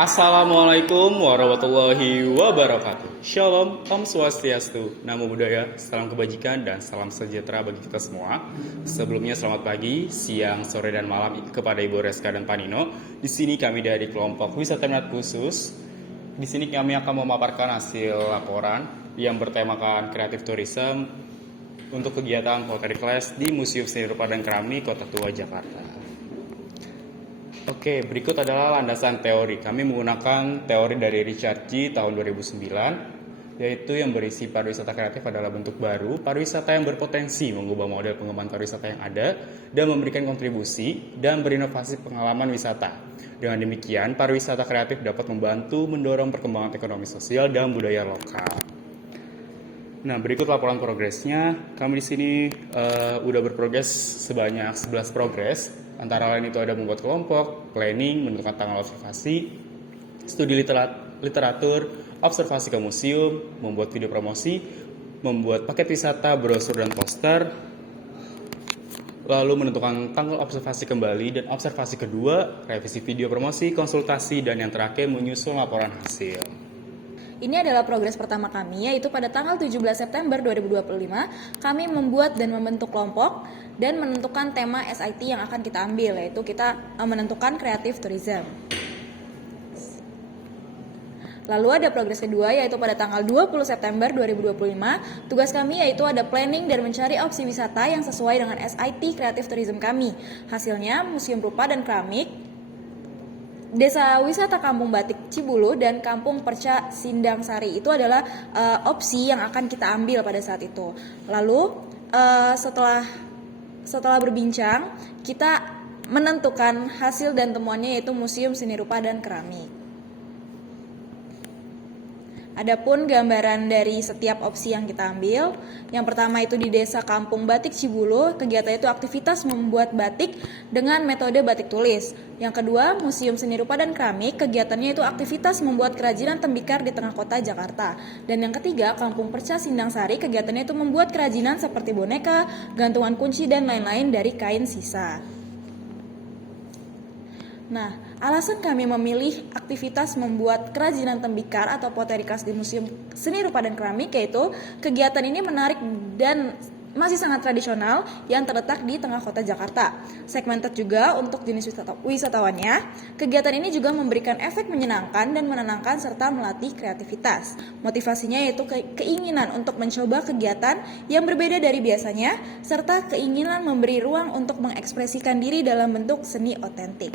Assalamualaikum warahmatullahi wabarakatuh. Shalom, Om Swastiastu, Namo Buddhaya, salam kebajikan dan salam sejahtera bagi kita semua. Sebelumnya selamat pagi, siang, sore dan malam kepada Ibu Reska dan Panino. Di sini kami dari kelompok wisata minat khusus. Di sini kami akan memaparkan hasil laporan yang bertemakan Creative Tourism untuk kegiatan Pottery Class di Museum Seni Rupa dan Keramik Kota Tua Jakarta. Oke, berikut adalah landasan teori. Kami menggunakan teori dari Richard G. tahun 2009, yaitu yang berisi pariwisata kreatif adalah bentuk baru, pariwisata yang berpotensi mengubah model pengembangan pariwisata yang ada, dan memberikan kontribusi dan berinovasi pengalaman wisata. Dengan demikian, pariwisata kreatif dapat membantu mendorong perkembangan ekonomi sosial dan budaya lokal. Nah, berikut laporan progresnya. Kami di sini udah berprogres sebanyak 11 progres. Antara lain itu ada membuat kelompok, planning, menentukan tanggal observasi, studi literatur, observasi ke museum, membuat video promosi, membuat paket wisata, brosur dan poster, lalu menentukan tanggal observasi kembali dan observasi kedua, revisi video promosi, konsultasi, dan yang terakhir menyusun laporan hasil. Ini adalah progres pertama kami, yaitu pada tanggal 17 September 2025, kami membuat dan membentuk kelompok dan menentukan tema SIT yang akan kita ambil, yaitu kita menentukan Creative Tourism. Lalu ada progres kedua, yaitu pada tanggal 20 September 2025, tugas kami yaitu ada planning dan mencari opsi wisata yang sesuai dengan SIT Creative Tourism kami. Hasilnya, Museum Rupa dan Keramik, Desa Wisata Kampung Batik Cibulu dan Kampung Perca Sindang Sari itu adalah opsi yang akan kita ambil pada saat itu. Lalu setelah berbincang, kita menentukan hasil dan temuannya yaitu Museum Seni Rupa dan Keramik. Adapun gambaran dari setiap opsi yang kita ambil, yang pertama itu di Desa Kampung Batik Cibulu, kegiatan itu aktivitas membuat batik dengan metode batik tulis. Yang kedua, Museum Seni Rupa dan Keramik, kegiatannya itu aktivitas membuat kerajinan tembikar di tengah kota Jakarta. Dan yang ketiga, Kampung Perca Sindang Sari, kegiatannya itu membuat kerajinan seperti boneka, gantungan kunci, dan lain-lain dari kain sisa. Nah, alasan kami memilih aktivitas membuat kerajinan tembikar atau pottery class di Museum Seni Rupa dan Keramik yaitu kegiatan ini menarik dan masih sangat tradisional yang terletak di tengah kota Jakarta. Segmented juga untuk jenis wisatawannya. Kegiatan ini juga memberikan efek menyenangkan dan menenangkan serta melatih kreativitas. Motivasinya yaitu keinginan untuk mencoba kegiatan yang berbeda dari biasanya serta keinginan memberi ruang untuk mengekspresikan diri dalam bentuk seni otentik.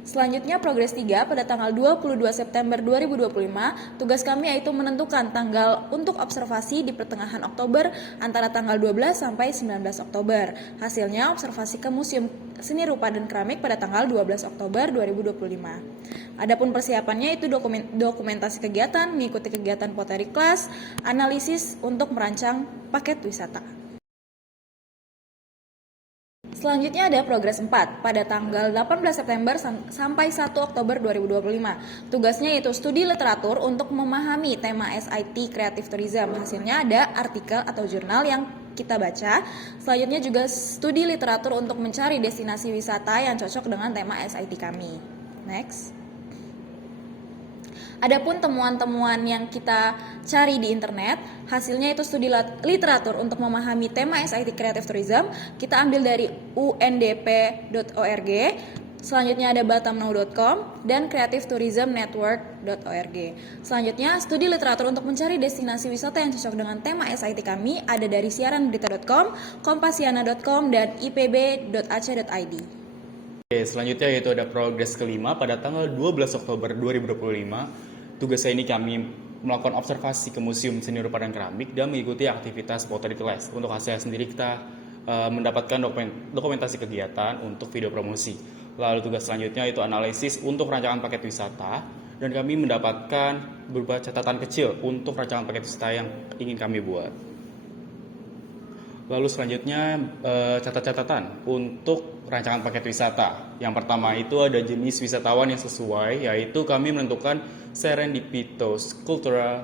Selanjutnya progres 3 pada tanggal 22 September 2025, tugas kami yaitu menentukan tanggal untuk observasi di pertengahan Oktober antara tanggal 12 sampai 19 Oktober. Hasilnya observasi ke Museum Seni Rupa dan Keramik pada tanggal 12 Oktober 2025. Adapun persiapannya itu dokumentasi kegiatan, mengikuti kegiatan pottery class, analisis untuk merancang paket wisata. Selanjutnya ada progres 4 pada tanggal 18 September sampai 1 Oktober 2025. Tugasnya yaitu studi literatur untuk memahami tema SIT Creative Tourism. Hasilnya ada artikel atau jurnal yang kita baca. Selanjutnya juga studi literatur untuk mencari destinasi wisata yang cocok dengan tema SIT kami. Next. Adapun temuan-temuan yang kita cari di internet, hasilnya itu studi literatur untuk memahami tema SIT Creative Tourism. Kita ambil dari undp.org, selanjutnya ada batamnow.com, dan creativetourismnetwork.org. Selanjutnya, studi literatur untuk mencari destinasi wisata yang cocok dengan tema SIT kami ada dari siaranberita.com, kompasiana.com, dan ipb.ac.id. Oke, selanjutnya yaitu ada progres kelima pada tanggal 12 Oktober 2025. Tugas ini kami melakukan observasi ke Museum Seni Rupa dan Keramik dan mengikuti aktivitas pottery class. Untuk hasilnya sendiri kita mendapatkan dokumentasi kegiatan untuk video promosi. Lalu tugas selanjutnya itu analisis untuk rancangan paket wisata dan kami mendapatkan berupa catatan kecil untuk rancangan paket wisata yang ingin kami buat. Lalu selanjutnya catatan untuk rancangan paket wisata. Yang pertama itu ada jenis wisatawan yang sesuai, yaitu kami menentukan serendipitous cultural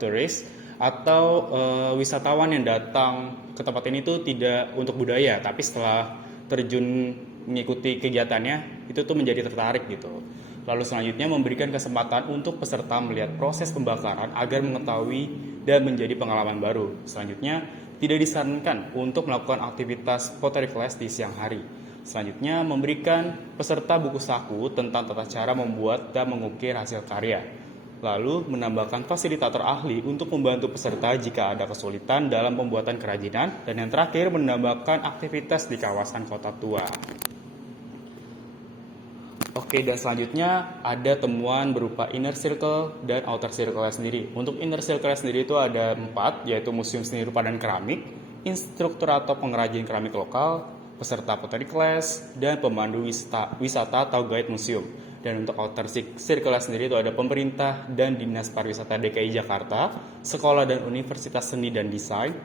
tourist atau wisatawan yang datang ke tempat ini itu tidak untuk budaya, tapi setelah terjun mengikuti kegiatannya itu tuh menjadi tertarik gitu. Lalu selanjutnya memberikan kesempatan untuk peserta melihat proses pembakaran agar mengetahui dan menjadi pengalaman baru. Selanjutnya, tidak disarankan untuk melakukan aktivitas pottery class di siang hari. Selanjutnya, memberikan peserta buku saku tentang tata cara membuat dan mengukir hasil karya. Lalu, menambahkan fasilitator ahli untuk membantu peserta jika ada kesulitan dalam pembuatan kerajinan. Dan yang terakhir, menambahkan aktivitas di kawasan kota tua. Oke, dan selanjutnya ada temuan berupa inner circle dan outer circle sendiri. Untuk inner circle sendiri itu ada 4, yaitu Museum Seni Rupa dan Keramik, instruktur atau pengrajin keramik lokal, peserta pottery class, dan pemandu wisata atau guide museum. Dan untuk outer circle sendiri itu ada pemerintah dan Dinas Pariwisata DKI Jakarta, sekolah dan universitas seni dan desain,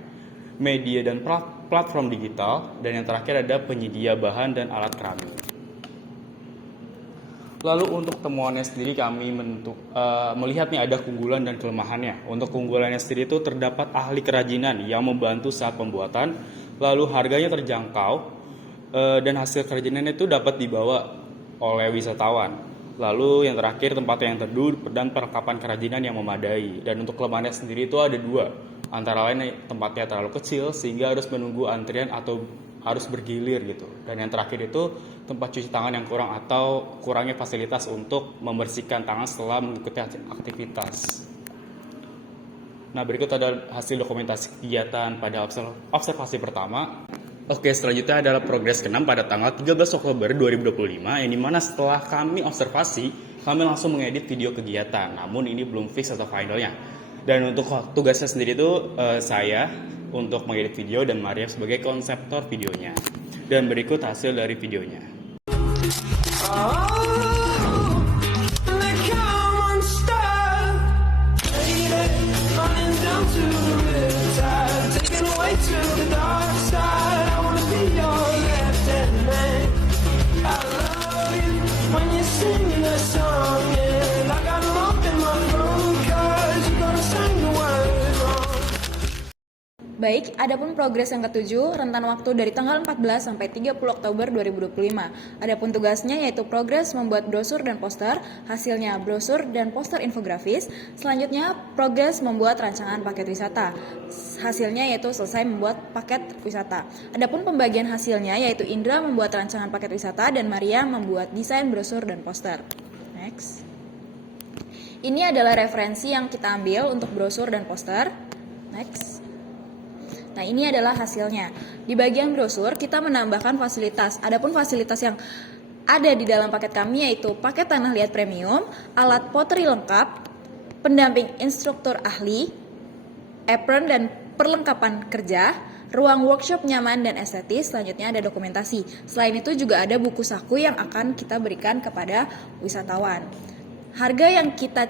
media dan platform digital, dan yang terakhir ada penyedia bahan dan alat keramik. Lalu untuk temuannya sendiri kami melihat nih ada keunggulan dan kelemahannya. Untuk keunggulannya sendiri itu terdapat ahli kerajinan yang membantu saat pembuatan, lalu harganya terjangkau, dan hasil kerajinannya itu dapat dibawa oleh wisatawan. Lalu yang terakhir tempatnya yang teduh dan perlengkapan kerajinan yang memadai. Dan untuk kelemahannya sendiri itu ada 2, antara lain tempatnya terlalu kecil sehingga harus menunggu antrian atau harus bergilir gitu. Dan yang terakhir itu tempat cuci tangan yang kurang atau kurangnya fasilitas untuk membersihkan tangan setelah mengikuti aktivitas. Nah, berikut ada hasil dokumentasi kegiatan pada observasi pertama. Oke, selanjutnya adalah progres ke-6 pada tanggal 13 Oktober 2025, yang dimana setelah kami observasi, kami langsung mengedit video kegiatan. Namun ini belum fix atau finalnya. Dan untuk tugasnya sendiri itu saya untuk mengedit video dan Maria sebagai konseptor videonya. Dan berikut hasil dari videonya. Baik, adapun progres yang ke-7, rentan waktu dari tanggal 14 sampai 30 Oktober 2025. Adapun tugasnya yaitu progres membuat brosur dan poster, hasilnya brosur dan poster infografis. Selanjutnya, progres membuat rancangan paket wisata. Hasilnya yaitu selesai membuat paket wisata. Adapun pembagian hasilnya yaitu Indra membuat rancangan paket wisata dan Maria membuat desain brosur dan poster. Next. Ini adalah referensi yang kita ambil untuk brosur dan poster. Next. Nah, ini adalah hasilnya. Di bagian brosur, kita menambahkan fasilitas. Adapun fasilitas yang ada di dalam paket kami yaitu paket tanah liat premium, alat pottery lengkap, pendamping instruktur ahli, apron dan perlengkapan kerja, ruang workshop nyaman dan estetis, selanjutnya ada dokumentasi. Selain itu juga ada buku saku yang akan kita berikan kepada wisatawan. Harga yang kita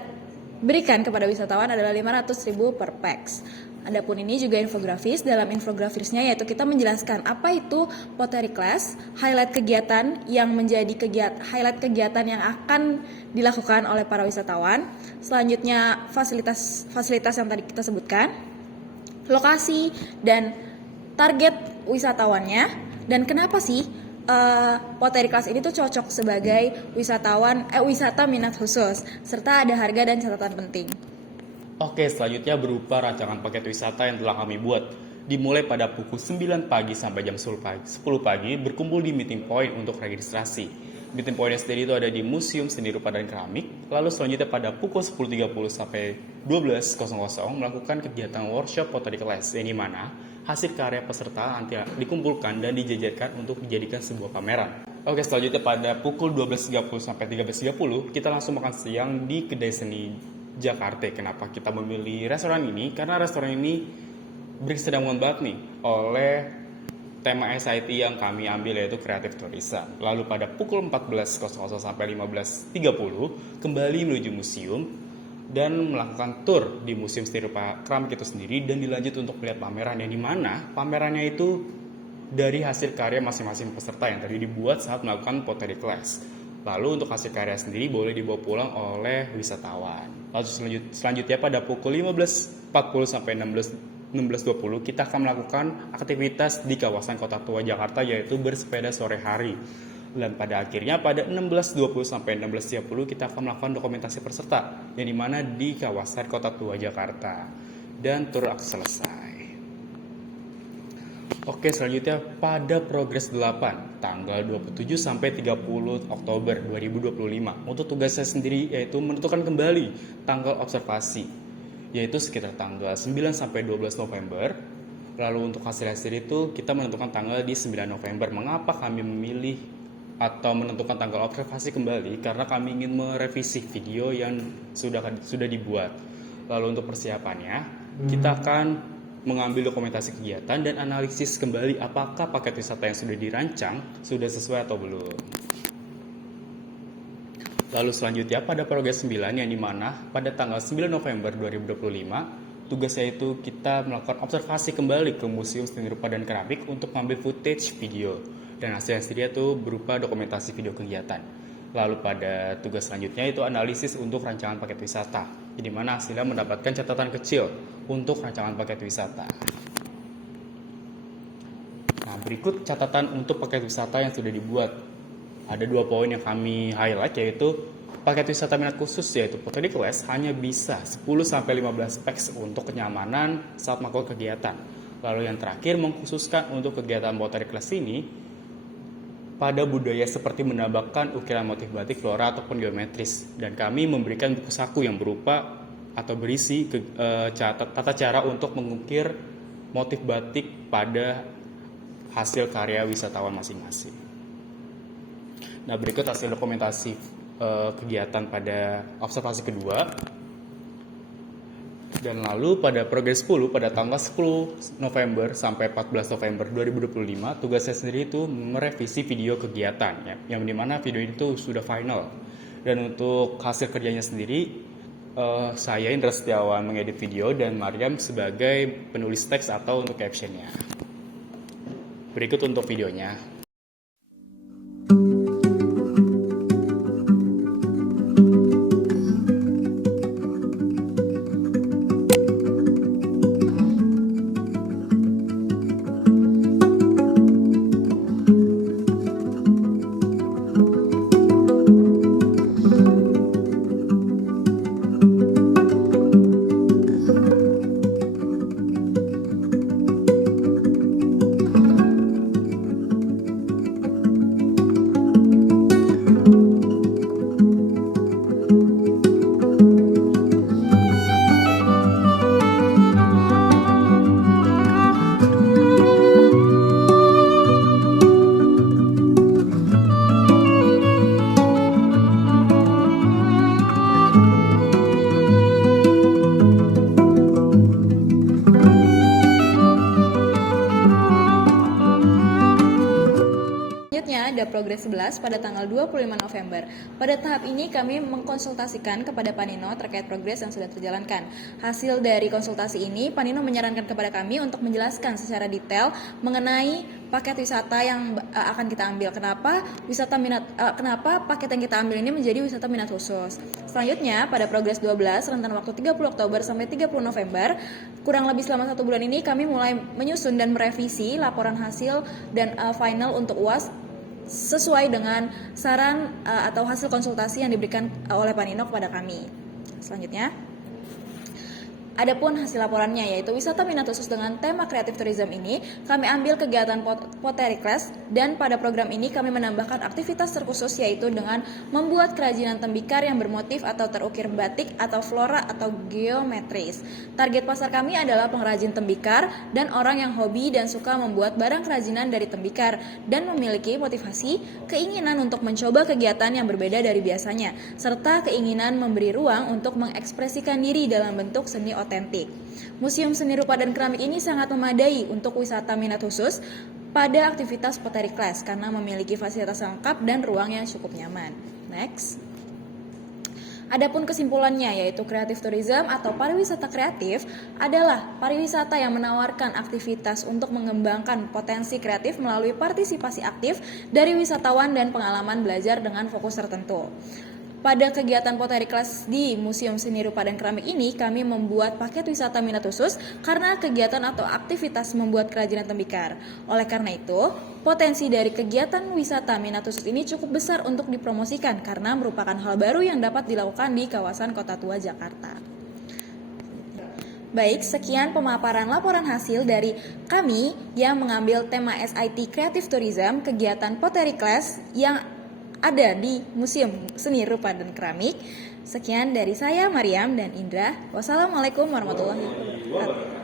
berikan kepada wisatawan adalah 500.000 per pax. Adapun ini juga infografis. Dalam infografisnya yaitu kita menjelaskan apa itu pottery class, highlight kegiatan yang menjadi highlight kegiatan yang akan dilakukan oleh para wisatawan. Selanjutnya fasilitas yang tadi kita sebutkan, lokasi dan target wisatawannya, dan kenapa sih pottery class ini tuh cocok sebagai wisata minat khusus, serta ada harga dan catatan penting. Oke, selanjutnya berupa rancangan paket wisata yang telah kami buat. Dimulai pada pukul 9 pagi sampai jam 10 pagi, berkumpul di meeting point untuk registrasi. Meeting pointnya sendiri itu ada di Museum Seni Rupa dan Keramik. Lalu selanjutnya pada pukul 10.30 sampai 12.00 melakukan kegiatan workshop pottery class, yang dimana hasil karya peserta nanti dikumpulkan dan dijajarkan untuk dijadikan sebuah pameran. Oke, selanjutnya pada pukul 12.30 sampai 13.30 kita langsung makan siang di Kedai Seni Jakarta. Kenapa kita memilih restoran ini? Karena restoran ini berkesinambungan banget nih oleh tema SIT yang kami ambil yaitu Creative Tourism. Lalu pada pukul 14.00 sampai 15.30 kembali menuju museum dan melakukan tour di Museum Seni Rupa Keramik itu sendiri, dan dilanjut untuk melihat pameran yang dimana pamerannya itu dari hasil karya masing-masing peserta yang tadi dibuat saat melakukan pottery class. Lalu untuk hasil karya sendiri boleh dibawa pulang oleh wisatawan. Lalu selanjutnya pada pukul 15.40 sampai 16.20 kita akan melakukan aktivitas di kawasan Kota Tua Jakarta yaitu bersepeda sore hari. Dan pada akhirnya pada 16.20 sampai 16.30 kita akan melakukan dokumentasi peserta yang dimana di kawasan Kota Tua Jakarta. Dan tur akan selesai. Oke, selanjutnya pada progres 8 tanggal 27 sampai 30 Oktober 2025 untuk tugas saya sendiri yaitu menentukan kembali tanggal observasi yaitu sekitar tanggal 9 sampai 12 November. Lalu untuk hasilnya sendiri itu kita menentukan tanggal di 9 November. Mengapa kami memilih atau menentukan tanggal observasi kembali? Karena kami ingin merevisi video yang sudah dibuat. Lalu untuk persiapannya kita akan mengambil dokumentasi kegiatan dan analisis kembali apakah paket wisata yang sudah dirancang sudah sesuai atau belum. Lalu selanjutnya pada progres 9 yang dimana pada tanggal 9 November 2025 tugasnya itu kita melakukan observasi kembali ke Museum Seni Rupa dan Keramik untuk mengambil footage video dan hasilnya sendiri itu berupa dokumentasi video kegiatan. Lalu pada tugas selanjutnya itu analisis untuk rancangan paket wisata, di mana hasilnya mendapatkan catatan kecil untuk rancangan paket wisata. Nah, berikut catatan untuk paket wisata yang sudah dibuat. Ada 2 poin yang kami highlight yaitu paket wisata minat khusus yaitu Pottery Class hanya bisa 10-15 peks untuk kenyamanan saat melakukan kegiatan. Lalu yang terakhir mengkhususkan untuk kegiatan Pottery Class ini pada budaya seperti menambahkan ukiran motif batik flora ataupun geometris, dan kami memberikan buku saku yang berupa atau berisi tata cara untuk mengukir motif batik pada hasil karya wisatawan masing-masing. Nah, berikut hasil dokumentasi kegiatan pada observasi kedua. Dan lalu pada progres 10 pada tanggal 10 November sampai 14 November 2025 tugas saya sendiri itu merevisi video kegiatan ya, yang dimana video itu sudah final. Dan untuk hasil kerjanya sendiri saya Indra Setiawan mengedit video dan Mariam sebagai penulis teks atau untuk captionnya. Berikut untuk videonya. Ada progres 11 pada tanggal 25 November. Pada tahap ini kami mengkonsultasikan kepada Panino terkait progres yang sudah terjalankan. Hasil dari konsultasi ini, Panino menyarankan kepada kami untuk menjelaskan secara detail mengenai paket wisata yang akan kita ambil. Kenapa paket yang kita ambil ini menjadi wisata minat khusus. Selanjutnya, pada progres 12 rentan waktu 30 Oktober sampai 30 November, kurang lebih selama 1 bulan ini kami mulai menyusun dan merevisi laporan hasil dan final untuk UAS sesuai dengan saran atau hasil konsultasi yang diberikan oleh Panino kepada kami. Selanjutnya, adapun hasil laporannya yaitu wisata minat khusus dengan tema kreatif tourism ini kami ambil kegiatan Pottery Class, dan pada program ini kami menambahkan aktivitas terkhusus yaitu dengan membuat kerajinan tembikar yang bermotif atau terukir batik atau flora atau geometris. Target pasar kami adalah pengrajin tembikar dan orang yang hobi dan suka membuat barang kerajinan dari tembikar dan memiliki motivasi, keinginan untuk mencoba kegiatan yang berbeda dari biasanya, serta keinginan memberi ruang untuk mengekspresikan diri dalam bentuk seni otentik. Museum Seni Rupa dan Keramik ini sangat memadai untuk wisata minat khusus pada aktivitas Pottery Class karena memiliki fasilitas lengkap dan ruang yang cukup nyaman. Next. Adapun kesimpulannya yaitu kreatif tourism atau pariwisata kreatif adalah pariwisata yang menawarkan aktivitas untuk mengembangkan potensi kreatif melalui partisipasi aktif dari wisatawan dan pengalaman belajar dengan fokus tertentu. Pada kegiatan pottery class di Museum Seni Rupa dan Keramik ini, kami membuat paket wisata minat khusus karena kegiatan atau aktivitas membuat kerajinan tembikar. Oleh karena itu, potensi dari kegiatan wisata minat khusus ini cukup besar untuk dipromosikan karena merupakan hal baru yang dapat dilakukan di kawasan Kota Tua Jakarta. Baik, sekian pemaparan laporan hasil dari kami yang mengambil tema SIT Creative Tourism, kegiatan pottery class yang ada di Museum Seni Rupa dan Keramik. Sekian dari saya, Mariam dan Indra. Wassalamualaikum warahmatullahi wabarakatuh.